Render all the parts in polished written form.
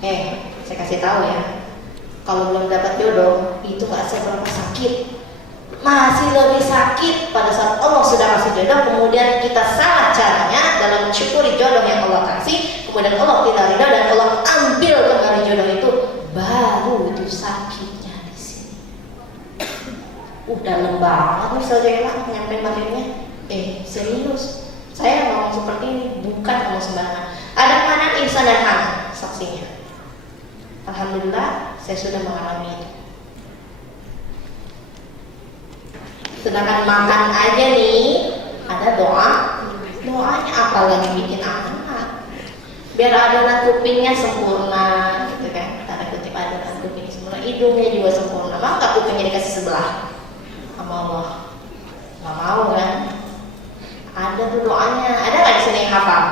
Saya kasih tahu ya, kalau belum dapat jodoh itu nggak seberapa sakit, masih lebih sakit pada saat Allah sudah kasih jodoh, kemudian kita salah caranya dalam mensyukuri jodoh yang Allah kasih, kemudian Allah tidak ridha dan Allah ambil kembali jodoh itu, baru itu sakitnya di sini. Dalam banget nih Saudara nyampein materinya. Serius, saya ngomong seperti ini bukan ngomong sembarangan. Ada Hanan, Ihsan dan Hanan saksinya. Alhamdulillah saya sudah mengalami itu. Sedangkan makan aja nih ada doanya apalagi bikin anak biar adonan kupingnya sempurna gitu kan, tanda kutip adonan kupingnya sempurna, hidungnya juga sempurna. Mau nggak kupingnya dikasih sebelah sama Allah? Nggak mau kan? Ada tuh doanya. Ada nggak di sini yang hafal?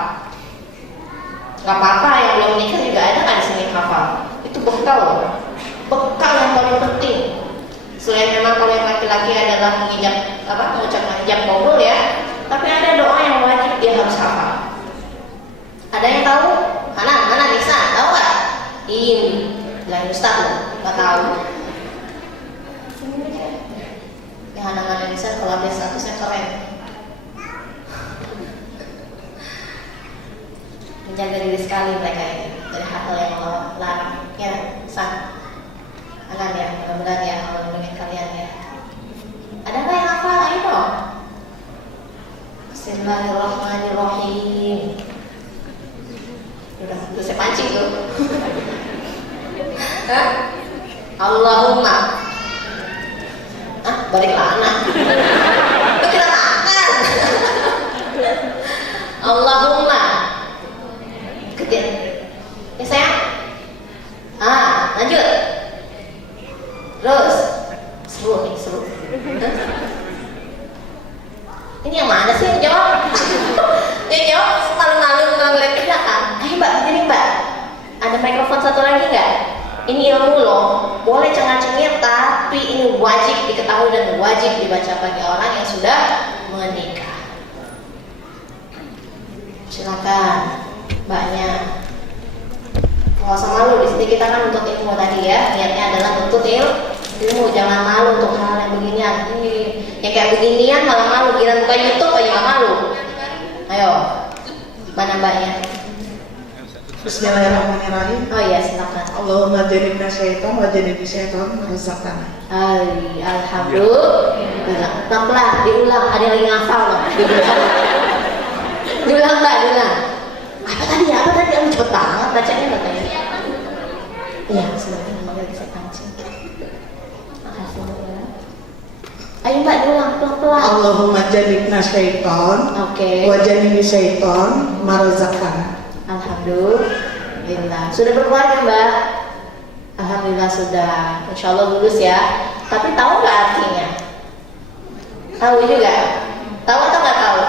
Nggak apa-apa, yang belum nikah juga ada nggak di sini yang hafal? Itu bekal yang paling penting. Selain memang kalau yang laki-laki adalah mengucapkan ijab qabul ya, tapi ada doa yang wajib dia harus hafal. Ada yang tahu? Hanan bisa tahu nggak? Bilang Ustaz loh, nggak tahu. Ya Hanan bisa, kalau ada statusnya keren. Menjaga diri sekali mereka ini dari hal-hal yang Allah larang. Ya, Hanan ya, mudah-mudahan ya Allah melindungi kalian ya. Ada nggak yang hafal? Ayo dong. Bismillahirrahmanirrahim. Udah saya pancing tuh. Allahumma. Balik lana. Itu kita makan. Allahumma. Ketin. Ya sayang. Lanjut. Terus seru. Ini yang mana sih yang jawab? Yang jawab malu-malu ngeliat ke belakang. Mbak, jadi Mbak, ada mikrofon satu lagi nggak? Ini ilmu loh, boleh cengar-cengir, tapi ini wajib diketahui dan wajib dibaca bagi orang yang sudah menikah. Silakan, Mbaknya. Nggak usah malu, di sini kita kan untuk ilmu tadi ya, niatnya adalah untuk ilmu, jangan malu untuk hal yang beginian. Yang kayak beginian malah malu, kira buka YouTube aja nggak malu. Ayo, mana Mbaknya? Bismillahirrahmanirrahim. Oh iya, silakan. Allahumma jannibna syaitan wa jannibi syaitan razaqtana. Alhamdulillah. Pelan-pelan, diulang. Ada yang lagi ngafal loh. Diulang Mbak, diulang. Apa tadi? Cepet banget bacanya katanya. Iya, silakan. Makanya saya pancing. Makasih Mbak. Ayo Mbak, diulang pelan-pelan. Allahumma jannibna syaitan wa jannibi syaitan razaqtana. Alhamdulillah. Sudah berkeluarga Mbak? Alhamdulillah sudah. Insya Allah lulus ya. Tapi tahu nggak artinya? Tahu juga? Tahu atau nggak tahu?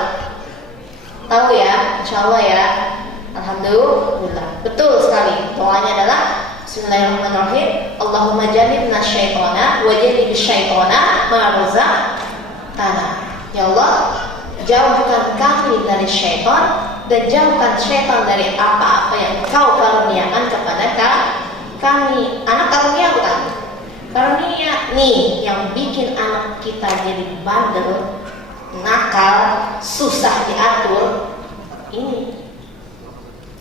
Tahu ya? Insya Allah ya. Alhamdulillah. Betul sekali. Doanya adalah Bismillahirrahmanirrahim. Allahumma jannibna syaitana wa jannib syaitana ma razaqtana. Ya Allah, jauhkan kami dari syaitan dan jauhkan syaitan dari apa-apa yang Kau karuniakan kepada kami. Anak karunia bukan? Karunia nih yang bikin anak kita jadi bandel, nakal, susah diatur. Ini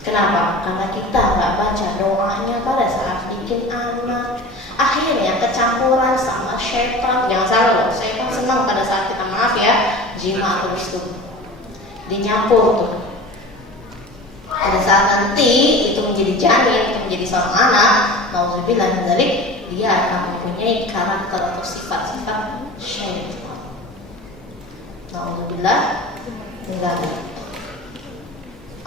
kenapa? Karena kita nggak baca doanya pada saat bikin anak. Akhirnya kecampuran sama syaitan. Jangan salah loh, syaitan senang pada saat kita, maaf ya, jima atau itu dinyampur tuh. Pada saat nanti itu menjadi janin, itu menjadi seorang anak, nauzubillah min dzalik, dia akan mempunyai karakter atau sifat-sifat syaitan. Nauzubillah min dzalik.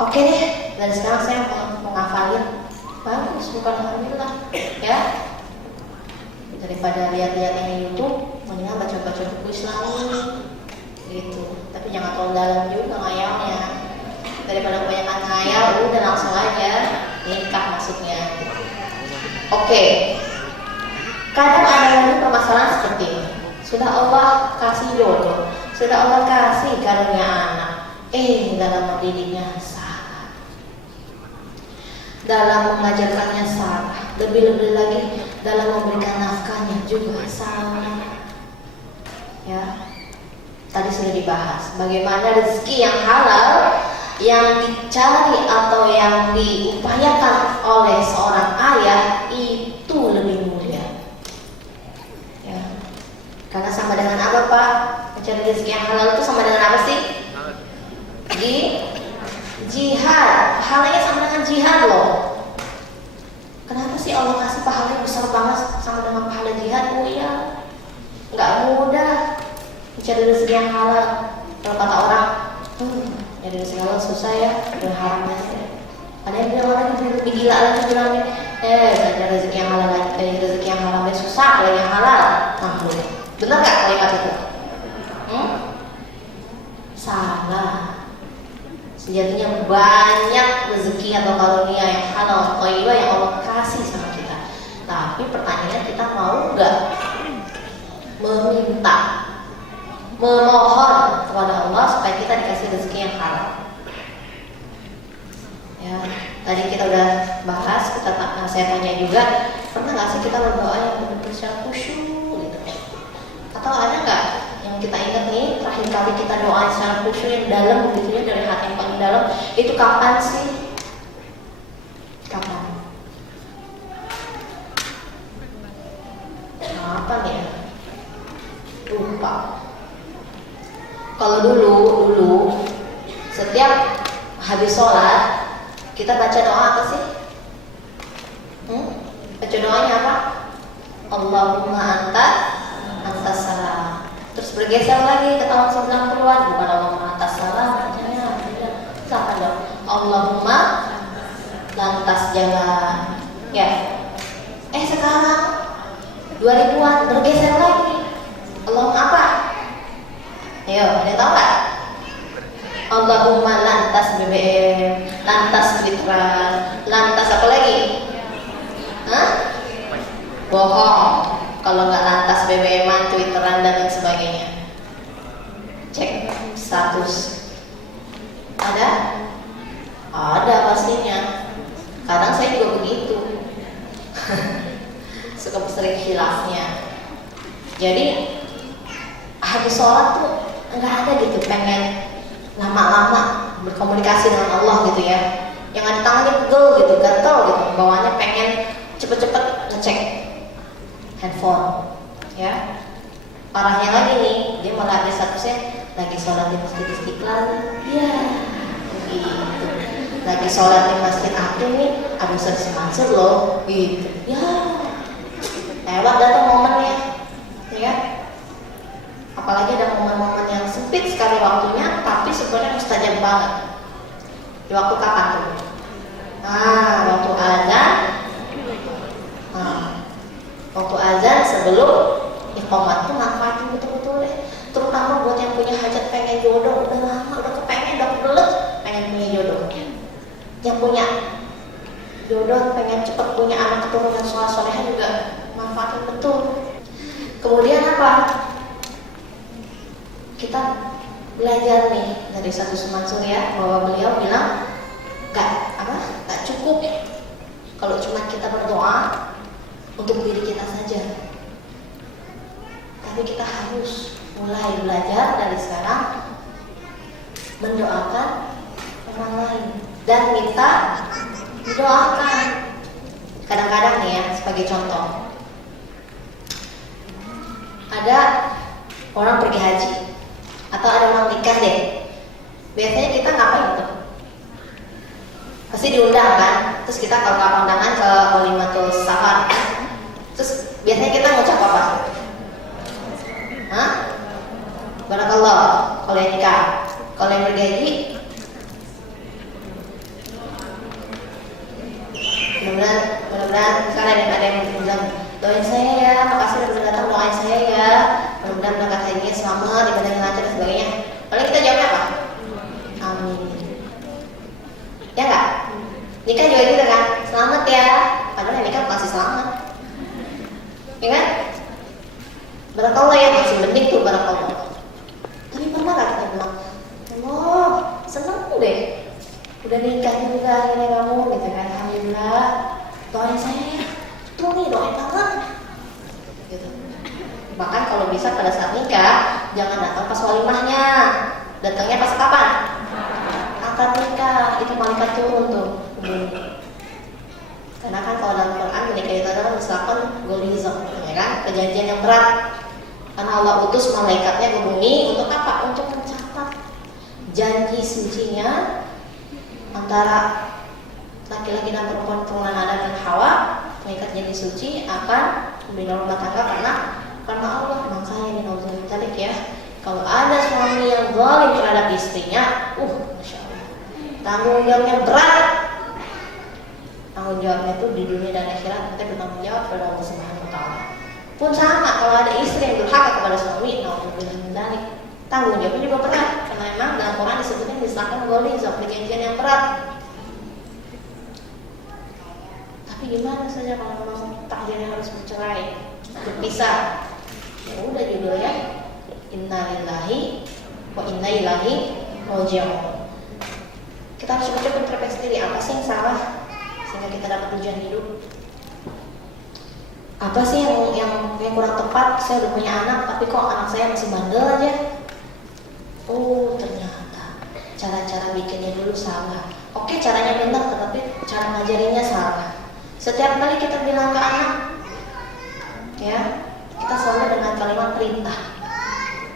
Oke deh, dari sekarang saya mau ngafalin. Bagus, bukan alhamdulillah ya. Daripada lihat-lihat yang YouTube, mendingan baca-baca buku Islami gitu. Tapi jangan terlalu dalam juga ngayalnya. Daripada kebanyakan ngayal, udah langsung aja nikah maksudnya. Oke. Kadang ada lagi permasalahan seperti ini. Sudah Allah kasih jodoh, sudah Allah kasih karunia anak, dalam mendidiknya salah. dalam mengajarkannya salah, lebih-lebih lagi dalam memberikan nafkahnya juga salah. Ya, tadi sudah dibahas bagaimana rezeki yang halal yang dicari atau yang diupayakan oleh seorang ayah itu lebih mulia. Ya, karena sama dengan apa Pak? Mencari rezeki yang halal itu sama dengan apa sih? Di jihad, pahalanya sama dengan jihad loh. Kenapa sih Allah kasih pahalanya besar banget sama dengan pahala jihad? Oh iya, nggak mudah mencari rezeki yang halal. Kalau kata orang, nyari rezeki halal susah ya, udah haram aja. Ada yang bilang orang lebih gila lagi bilangnya, cari rezeki yang halal lagi, cari rezeki yang halal susah kalau yang halal. Nah, benar nggak kalimat itu? Salah. Sejatinya banyak rezeki atau karunia yang halal, thayyibah yang Allah kasih sama kita. Tapi pertanyaannya, kita mau nggak meminta, memohon kepada Allah supaya kita dikasih rezeki yang halal? Ya, tadi kita udah bahas, saya tanya juga, pernah nggak sih kita berdoa yang benar-benar secara khusyuk gitu? Atau ada nggak yang kita ingat nih terakhir kali kita doa secara khusyuk yang dalam gitu ya, dari hati yang paling dalam, itu kapan sih? Kapan? Kapan ya? Lupa. Kalau dulu setiap habis sholat kita baca doa apa sih? Baca doanya apa? Allahumma antas salam. Terus bergeser lagi ke tahun 90-an, bukan Allahumma antas salam, bacanya siapa dong? Allahumma lantas jalan. Ya. Sekarang 2000-an bergeser lagi. Allahumma apa? Ayo, ada tahu nggak? Allahumma lantas BBM, lantas Twitter, lantas apa lagi? Bohong. Kalau nggak lantas BBM-an, Twitteran dan lain sebagainya. Cek status. Ada? Ada pastinya. Kadang saya juga begitu. Suka sering khilafnya. Jadi habis sholat tuh nggak ada gitu pengen lama-lama berkomunikasi dengan Allah gitu ya. Yang ada tangannya pegel gitu, gatel gitu, bawaannya pengen cepet-cepet ngecek handphone, ya. Parahnya lagi nih, dia malah ada statusnya lagi sholat di masjid Istiqlal, ya, gitu. Lagi sholat di masjid Agung nih, Abu Sadiq Mansur loh, gitu, ya. Lewat dah tuh momennya, ya. Apalagi ada momen-momen yang sempit sekali waktunya, tapi sebenarnya mustajab banget. Di waktu kapan tuh? Waktu azan. Waktu azan sebelum iqamah tuh manfaatin betul-betul deh. Terutama buat yang punya hajat pengen jodoh, udah lama, udah kepengen, udah kebelet pengen punya jodoh. Yang punya jodoh pengen cepet punya anak keturunan soleh-soleha juga manfaatin betul. Kemudian apa? Kita belajar nih dari satu Mansur ya, bahwa beliau bilang gak cukup kalau cuma kita berdoa untuk diri kita saja, tapi kita harus mulai belajar dari sekarang mendoakan orang lain dan minta didoakan. Kadang-kadang nih ya, sebagai contoh, ada orang pergi haji atau ada orang nikah deh, biasanya kita ngapain tuh? Pasti diundang kan? Terus kita kalau nggak undangan ke walimatul safar, terus biasanya kita ngucap apa? Barakallah kalau yang nikah. Kalau yang bergaji, mudah-mudahan sekarang ada yang bilang doain saya ya, makasih udah datang, doain saya ya, mudah-mudahan berangkat hajinya selamat, ibadahnya lancar dan sebagainya. Paling kita jawabnya apa? Amin. Ya nggak? Nikah juga gitu kan, selamat ya, padahal yang nikah masih selamat, ya kan? Barakallah ya, masih mending tuh barakallah. Tapi pernah nggak kita bilang, Allah seneng deh, udah nikah juga akhirnya kamu, gitu kan? Alhamdulillah pada saat nikah jangan datang pas walimahnya, datangnya pas kapan? Akad nikah, itu malaikat turun tuh ke bumi. Karena kan kalau dalam Quran menikah itu adalah misalkan golizah, ya kan, perjanjian yang berat. Karena Allah utus malaikatnya ke bumi untuk apa? Untuk mencatat janji sucinya antara laki-laki dan perempuan turunan Adam dan Hawa. Mengikat janji suci akan membina rumah tangga karena Allah. Makanya ini nauzubillah tadi ya, kalau ada suami yang zalim terhadap istrinya, masya Allah, tanggung jawabnya berat. Tanggung jawabnya itu di dunia dan akhirat kita bertanggung jawab kepada Allah Subhanahu wa taala. Pun sama kalau ada istri yang durhaka kepada suami, nauzubillah, tanggung jawabnya juga berat. Karena memang dalam Quran disebutnya misalkan golizah, perjanjian yang berat. Tapi gimana saja kalau memang takdirnya harus bercerai, berpisah? Ya udah judulnya innalillahi wa inna ilaihi raji'un. Kita harus mencoba introspeksi diri, apa sih yang salah sehingga kita dapat tujuan hidup? Apa sih yang kurang tepat? Saya udah punya anak tapi kok anak saya masih bandel aja. Ternyata cara-cara bikinnya dulu salah. Oke, caranya benar tetapi cara ngajarinnya salah. Setiap kali kita bilang ke anak, ya, kita selalu dengan kalimat perintah,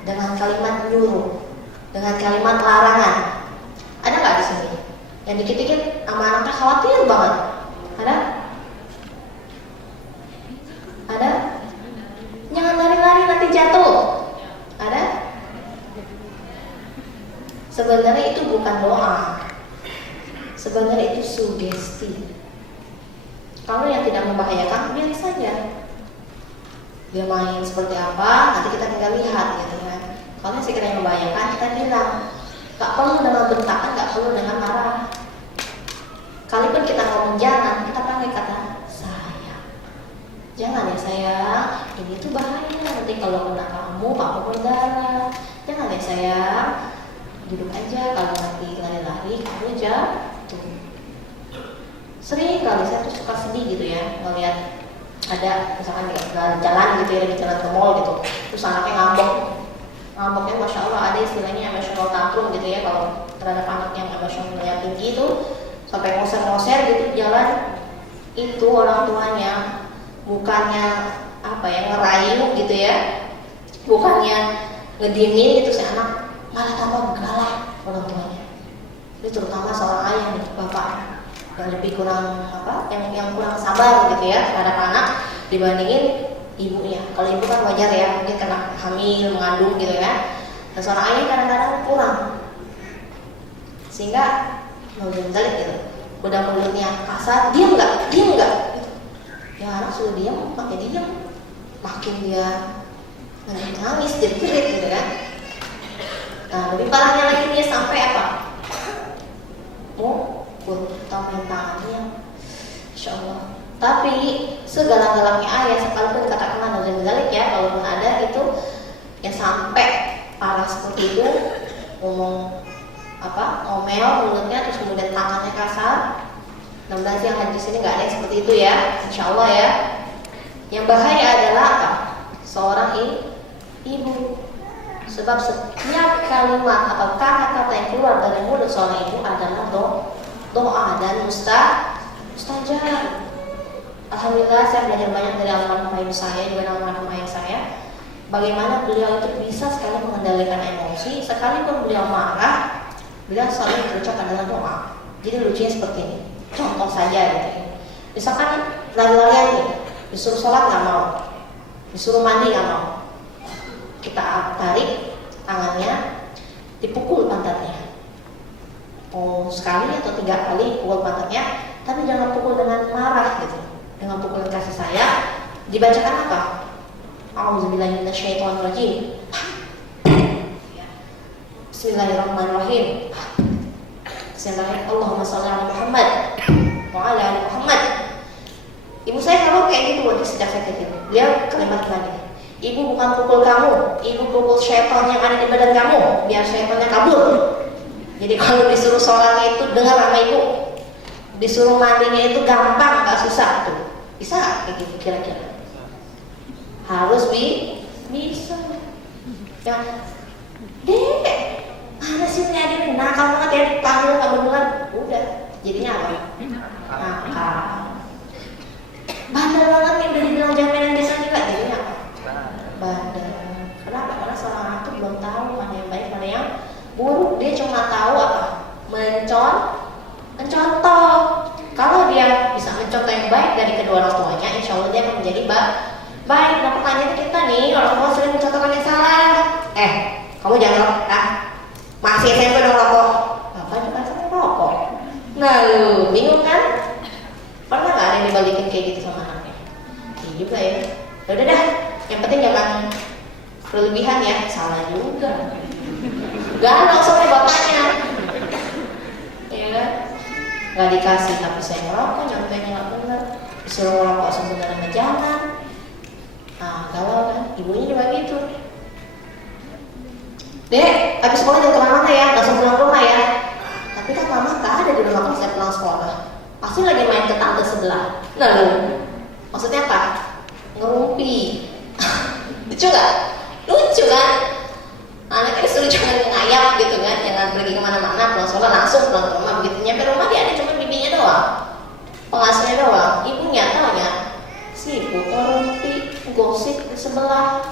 dengan kalimat nyuruh, dengan kalimat larangan. Ada nggak di sini? Yang dikit-dikit sama anaknya khawatir banget. Ada? Ada? Jangan lari-lari nanti jatuh. Ada? Sebenarnya itu bukan doa. Sebenarnya itu sugesti. Kalau yang tidak membahayakan, biar saja. Dia main seperti apa, nanti kita tinggal lihat gitu kan. Kalau yang sekiranya membahayakan, kita bilang. Gak perlu dengan bentakan, gak perlu dengan marah. Kalaupun kita ngomong jangan, kita pakai kata sayang. Jangan ya sayang, ini tuh bahaya. Nanti kalau kena kamu berdarah. Jangan ya sayang, duduk aja. Kalau nanti lari-lari, kamu jatuh. Sering kali saya tuh suka sedih gitu ya, ngeliat ada misalkan di jalan gitu ya, di jalan ke mall gitu, terus anaknya ngambeknya masya Allah, ada istilahnya emotional tantrum gitu ya, kalau terhadap anak yang emosionalnya tinggi itu sampai ngoser-ngoser gitu di jalan. Itu orang tuanya bukannya ngerayu gitu ya, bukannya ngediemin gitu si anak, malah tambah galak orang tuanya. Itu terutama seorang ayah nih, bapak yang lebih kurang yang kurang sabar gitu ya terhadap anak dibandingin ibunya. Kalau ibu kan wajar ya, mungkin kena hamil, mengandung gitu ya. Dan seorang ayah kadang-kadang kurang, sehingga mau balik gitu. Udah mulutnya kasar, diam nggak gitu. Ya anak sudah diam, pakai diam, makin dia nangis jadi jerit gitu kan. Nah lebih parahnya lagi dia sampai tahu tangannya, insya Allah. Tapi segala-galanya ayah sekalipun katakanlah nazar ya, kalaupun ada itu yang sampai parah seperti itu, ngomel mulutnya, terus kemudian tangannya kasar. Mudah-mudahan yang ada di sini nggak ada yang seperti itu ya, insya Allah ya. Yang bahaya adalah seorang ibu, sebab setiap kalimat atau kata-kata yang keluar dari mulut seorang ibu adalah doa dan mustajab. Alhamdulillah saya belajar banyak dari almarhum ibu saya, juga almarhum ayah saya. Bagaimana beliau itu bisa sekali mengendalikan emosi, sekalipun beliau marah, beliau selalu berucap adalah doa. Jadi lucunya seperti ini. Contoh saja gitu. Misalkan lari-larian nih, disuruh sholat nggak mau, disuruh mandi nggak mau, kita tarik tangannya, dipukul pantatnya. Sekali atau 3 kali pukul pantatnya, tapi jangan pukul dengan marah gitu, dengan pukulan kasih sayang. Dibacakan apa? A'udzubillahi minasyaitonirrajim. Bismillahirrahmanirrahim. Bismillahirrahmanirrahim. Allahumma shalli ala Muhammad wa ala ali Muhammad. Ibu saya kalau kayak gitu sejak saya kecil, dia kalimat lagi. Ibu bukan pukul kamu, ibu pukul syaitan yang ada di badan kamu, biar syaitannya kabur. Jadi kalau disuruh sholatnya itu dengar sama ibu, disuruh mandinya itu gampang, nggak susah tuh. Bisa kayak gitu kira-kira. Harus bisa. yang dek mana sih ini adik nakal banget ya, dipanggil nggak beneran, udah jadinya apa? Nakal. Bandel banget nih, udah dibilang jaminan bisa juga, jadinya apa? Bandel. Kenapa? Karena seorang anak tuh belum tahu mana yang baik mana yang buruk. Dia cuma tahu apa? Mencontoh. Kalau dia bisa mencontoh yang baik dari kedua orang tuanya, insya Allah dia akan menjadi baik. Nah pertanyaan kita nih, orang tua sering mencontohkan yang salah. Kamu jangan rokok, masih SMP dong rokok. Apa juga sampai rokok? Nah lu bingung kan? Pernah nggak ada yang dibalikin kayak gitu sama anaknya? Iya juga ya. Udah dah, yang penting jangan berlebihan ya. Salah juga. Galau soalnya bapaknya. Ya kan? Nggak dikasih tapi saya ngerokok, nyontenya nggak bener. Disuruh ngerokok sebenarnya jangan. Nah galau kan? Ibunya juga gitu. Dek, habis sekolah jangan kemana-mana ya, langsung pulang rumah ya. Tapi kan mama nggak ada di rumah kalau saya pulang sekolah. Pasti lagi main ke tante sebelah. Nah lu, maksudnya apa? Ngerumpi. Lucu gak? Lucu kan? Anaknya suruh jangan ngayap gitu kan, jangan pergi kemana-mana, pulang sekolah langsung pulang ke rumah. Begitu nyampe rumah dia ada cuma bibinya doang, pengasuhnya doang, ibunya taunya sibuk ngerumpi, gosip di sebelah,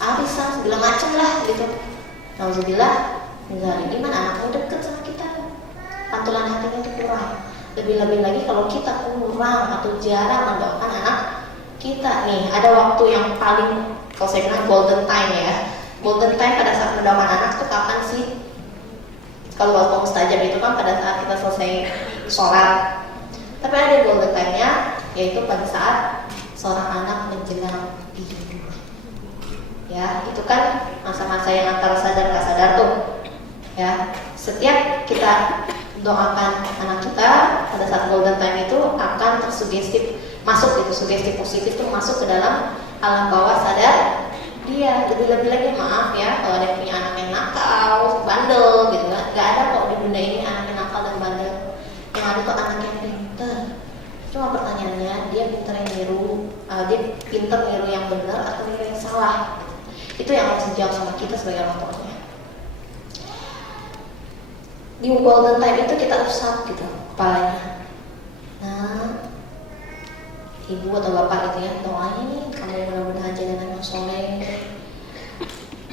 arisan segala macem lah gitu. Alhamdulillah, misalnya gimana anakmu deket sama kita, pantulan hatinya itu kurang. Lebih-lebih lagi kalau kita kurang atau jarang mendoakan anak kita nih, ada waktu yang paling, kalau saya bilang golden time ya. Golden time pada saat mendoakan anak itu kapan sih? Kalau waktu mustajab itu kan pada saat kita selesai sholat. Tapi ada golden time-nya, yaitu pada saat seorang anak menjelang tidur. Ya, itu kan masa-masa yang antara sadar nggak sadar tuh. Ya, setiap kita doakan anak kita pada saat golden time itu akan tersugestif masuk, itu sugesti positif tuh masuk ke dalam alam bawah sadar dia. Lebih-lebih lagi maaf ya kalau ada yang punya anak yang nakal, bandel gitu kan, nggak ada kok di dunia ini anak yang nakal dan bandel. Yang ada tuh anak yang pinter. Cuma pertanyaannya dia pinter yang niru, dia pinter niru yang benar atau niru yang salah. Itu yang harus dijawab sama kita sebagai orang tuanya. Di golden time itu kita usap gitu kepalanya. Nah, ibu atau bapak gitu ya, doain nih kamu mudah-mudahan jadi anak yang soleh,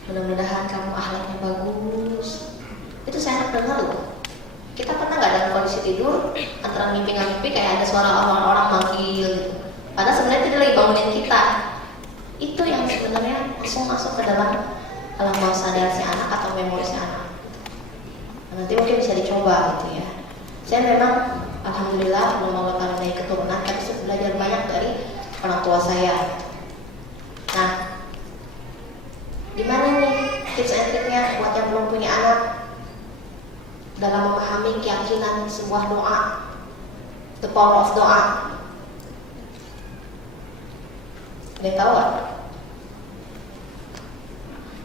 mudah-mudahan kamu akhlaknya bagus. Itu saya enak dengar loh. Kita pernah nggak dalam kondisi tidur antara mimpi nggak mimpi kayak ada suara orang-orang manggil gitu, padahal sebenarnya dia lagi bangunin kita. Itu yang sebenarnya langsung masuk ke dalam alam bawah sadar si anak atau memori si anak. Nanti mungkin bisa dicoba gitu ya. Saya memang alhamdulillah belum Allah karuniai keturunan, tapi saya belajar banyak dari orang tua saya. Nah, gimana nih tips and triknya buat yang belum punya anak dalam memahami keyakinan sebuah doa, the power of doa? Ada yang tahu gak?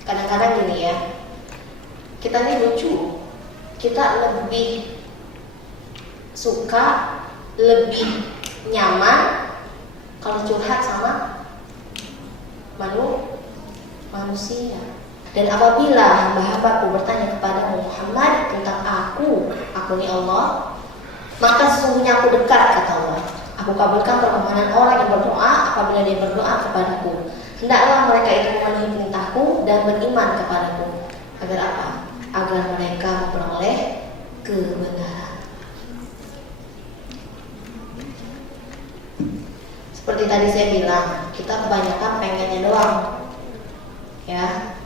Kadang-kadang gini ya, kita ini lucu, kita lebih suka, lebih nyaman kalau curhat sama manusia. Dan apabila hamba-hambaku bertanya kepada Muhammad tentang aku ini Allah, maka sesungguhnya aku dekat, kata Allah. Aku kabulkan permohonan orang yang berdoa apabila dia berdoa kepadaku. Hendaklah mereka itu memenuhi perintahku dan beriman kepadaku. Agar apa? Agar mereka memperoleh kebenaran. Seperti tadi saya bilang, kita kebanyakan pengennya doang, ya.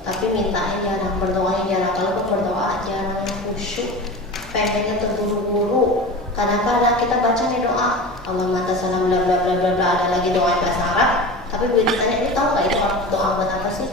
Tapi mintanya jarang, berdoanya jarang. Kalau berdoa jarang yang khusyuk, pengennya terburu-buru. Kadang-kadang kita baca nih doa, Allahumma antas salam bla bla bla bla bla, ada lagi doa bahasa Arab. Tapi begitu ditanya, ini tahu nggak itu doa buat apa sih?